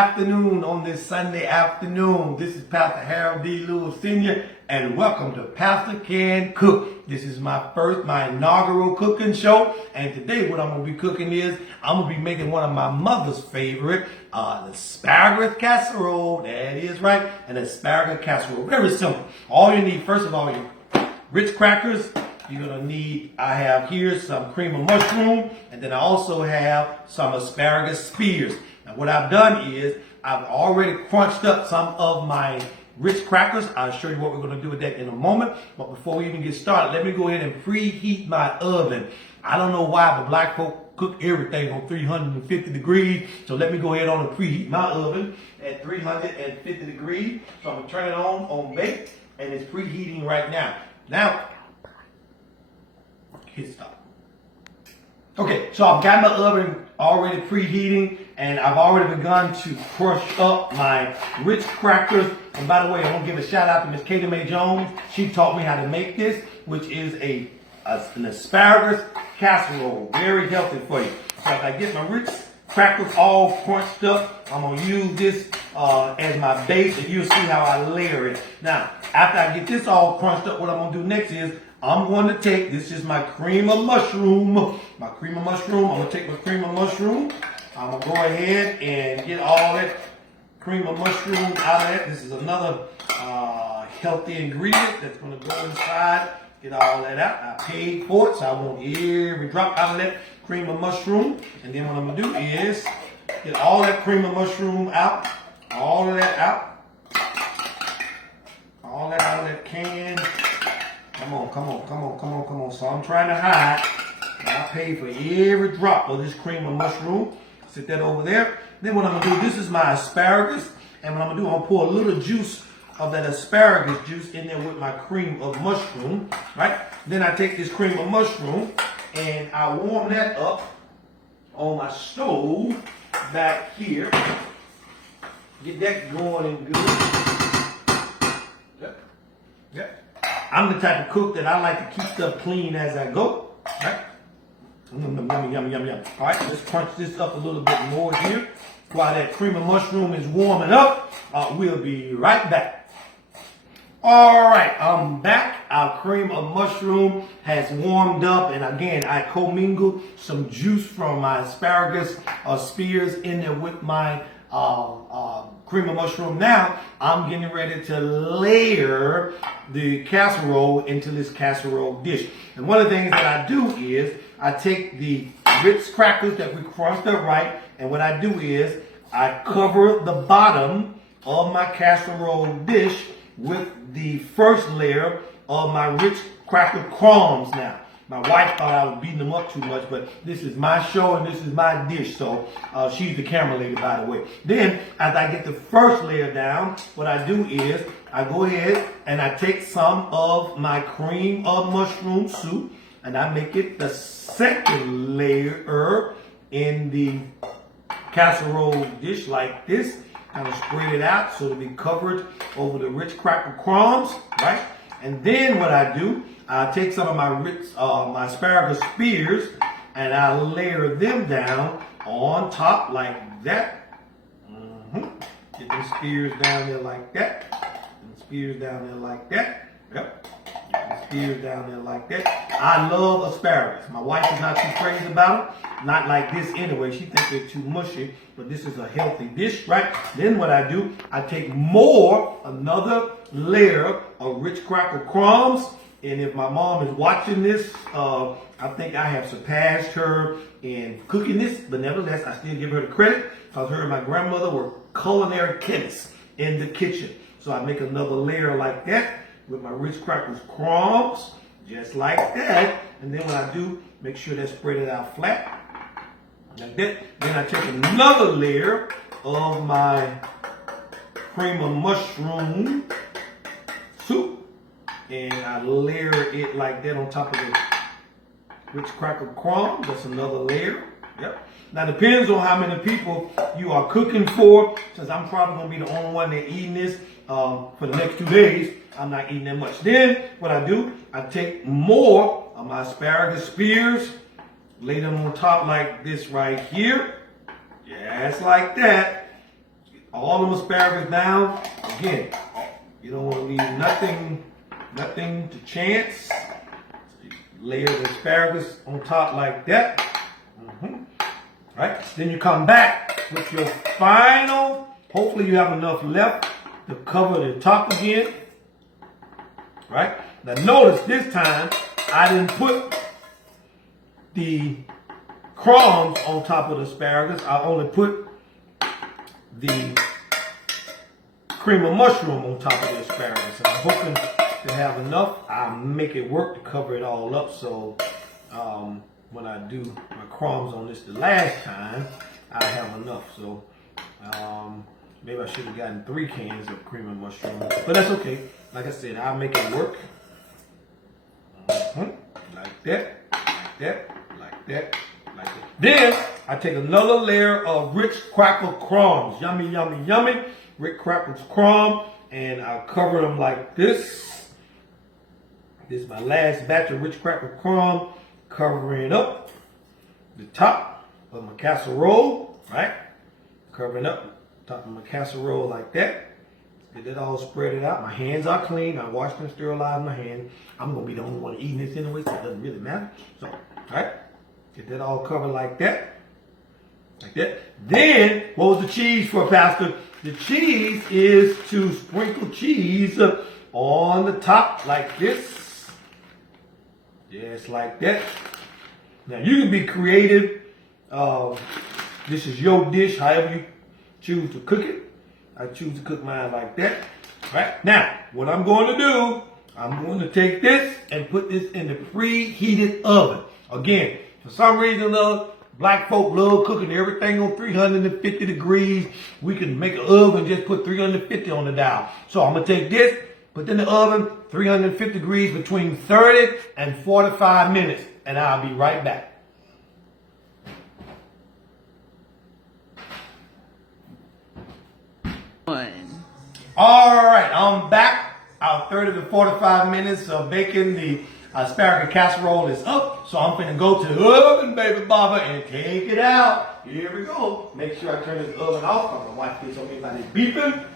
afternoon on this Sunday afternoon. This is Pastor Harold D. Lewis Sr. and welcome to Pastor Can Cook. This is my inaugural cooking show, and today what I'm going to be cooking is I'm going to be making one of my mother's favorite, Asparagus Casserole. That is right, an Asparagus Casserole. Very simple. All you need, first of all, your Ritz crackers. You're going to need, I have here some cream of mushroom, and then I also have some asparagus spears. Now what I've done is I've already crunched up some of my Ritz crackers. I'll show you what we're going to do with that in a moment. But before we even get started, let me go ahead and preheat my oven. I don't know why, but black folk cook everything on 350 degrees. So let me go ahead on and preheat my oven at 350 degrees. So I'm going to turn it on bake, and it's preheating right now. Now, hit stop. Okay, so I've got my oven already preheating, and I've already begun to crush up my Ritz crackers. And by the way, I want to give a shout out to Miss Katie Mae Jones. She taught me how to make this, which is an asparagus casserole. Very healthy for you. So if I get my Ritz crackers all crunched up, I'm going to use this as my base, and you'll see how I layer it. Now, after I get this all crunched up, what I'm going to do next is I'm going to take, this is my cream of mushroom. I'm going to take my cream of mushroom. I'm going to go ahead and get all that cream of mushroom out of that. This is another healthy ingredient that's going to go inside. Get all that out. I paid for it, so I want every drop out of that cream of mushroom. And then what I'm going to do is get all that cream of mushroom out. All of that out. All that out of that can. Come on. So I'm trying to hide. I paid for every drop of this cream of mushroom. Sit that over there. Then what I'm going to do, this is my asparagus. And what I'm going to do, I'm going to pour a little juice of that asparagus juice in there with my cream of mushroom. Right? Then I take this cream of mushroom and I warm that up on my stove back here. Get that going and good. Yep. I'm the type of cook that I like to keep stuff clean as I go. Right? Yum. All right, let's crunch this up a little bit more here. While that cream of mushroom is warming up, we'll be right back. All right, I'm back. Our cream of mushroom has warmed up, and again, I commingled some juice from my asparagus spears in there with my cream of mushroom. Now I'm getting ready to layer the casserole into this casserole dish. And one of the things that I do is I take the Ritz crackers that we crunched up right, and what I do is I cover the bottom of my casserole dish with the first layer of my Ritz cracker crumbs. Now, my wife thought I was beating them up too much, but this is my show and this is my dish, so she's the camera lady, by the way. Then, after I get the first layer down, what I do is I go ahead and I take some of my cream of mushroom soup and I make it the second layer in the casserole dish like this. Kind of spread it out so it'll be covered over the Ritz cracker crumbs, right? And then what I do, I take some of my asparagus spears and I layer them down on top like that. Get the spears down there like that. And spears down there like that. Yep. The spears down there like that. I love asparagus. My wife is not too crazy about it. Not like this anyway. She thinks they're too mushy. But this is a healthy dish, right? Then what I do, I take another layer of Ritz cracker crumbs. And if my mom is watching this, I think I have surpassed her in cooking this. But nevertheless, I still give her the credit because her and my grandmother were culinary chemists in the kitchen. So I make another layer like that with my Ritz crackers crumbs, just like that. And then what I do, make sure that's spread it out flat. Like that. Then I take another layer of my cream of mushroom soup. And I layer it like that on top of the Ritz cracker crumbs. That's another layer. Yep. Now, it depends on how many people you are cooking for. Since I'm probably going to be the only one that eating this for the next 2 days, I'm not eating that much. Then, what I do, I take more of my asparagus spears, lay them on top like this right here. Just like that. all them asparagus down. Again, you don't want to leave nothing to chance. So you layer the asparagus on top like that. Right? Then you come back with your final. Hopefully you have enough left to cover the top again. Right? Now notice this time I didn't put the crumbs on top of the asparagus. I only put the cream of mushroom on top of the asparagus. And I'm hoping to have enough. I'll make it work to cover it all up, so when I do my crumbs on this the last time, I have enough. So maybe I should have gotten 3 cans of cream of mushroom, but that's okay. Like I said, I'll make it work. Like that, like that, like that, like that. Then I take another layer of rich crackle crumbs. Yummy, yummy, yummy. Rich crackles crumb, and I'll cover them like this. This is my last batch of rich crackle crumb, covering up the top of my casserole, right? Covering up the top of my casserole like that. Get that all spread it out. My hands are clean. I washed and sterilized my hands. I'm going to be the only one eating this anyway, so it doesn't really matter. So, all right. Get that all covered like that. Like that. Then, what was the cheese for, Pastor? The cheese is to sprinkle cheese on the top like this. Just like that. Now, you can be creative. This is your dish, however you choose to cook it. I choose to cook mine like that. Right? Now, what I'm going to do, I'm going to take this and put this in the preheated oven. Again, for some reason, black folk love cooking everything on 350 degrees. We can make an oven, just put 350 on the dial. So I'm going to take this, put it in the oven, 350 degrees between 30 and 45 minutes. And I'll be right back. All right, I'm back. Our 30 to 45 minutes of baking the asparagus casserole is up. So I'm going to go to the oven, baby Baba, and take it out. Here we go. Make sure I turn this oven off. I'm going to watch this on everybody beeping.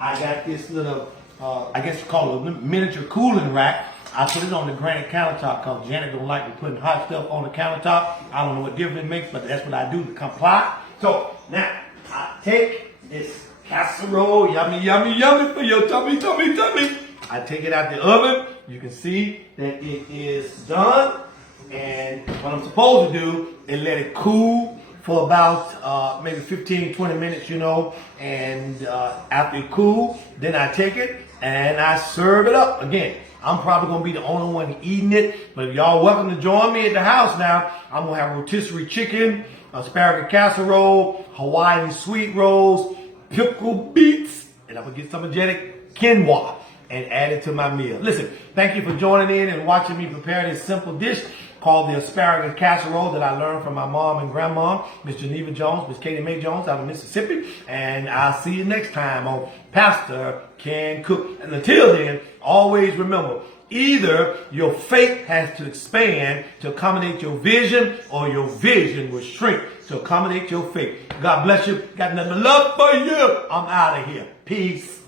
I got this little, I guess you call it a miniature cooling rack. I put it on the granite countertop because Janet don't like me putting hot stuff on the countertop. I don't know what difference it makes, but that's what I do to comply. So now I take this casserole, yummy, yummy, yummy for your tummy, tummy, tummy. I take it out the oven. You can see that it is done. And what I'm supposed to do is let it cool for about maybe 15, 20 minutes, you know. And after it cools, then I take it and I serve it up. Again, I'm probably going to be the only one eating it. But y'all welcome to join me at the house now. I'm going to have rotisserie chicken, asparagus casserole, Hawaiian sweet rolls, pickled beets, and I'm going to get some energetic quinoa and add it to my meal. Listen, thank you for joining in and watching me prepare this simple dish called the asparagus casserole that I learned from my mom and grandma, Miss Geneva Jones, Miss Katie Mae Jones out of Mississippi. And I'll see you next time on Pastor Can Cook. And until then, always remember, either your faith has to expand to accommodate your vision, or your vision will shrink to accommodate your faith. God bless you. Got nothing but love for you. I'm out of here. Peace.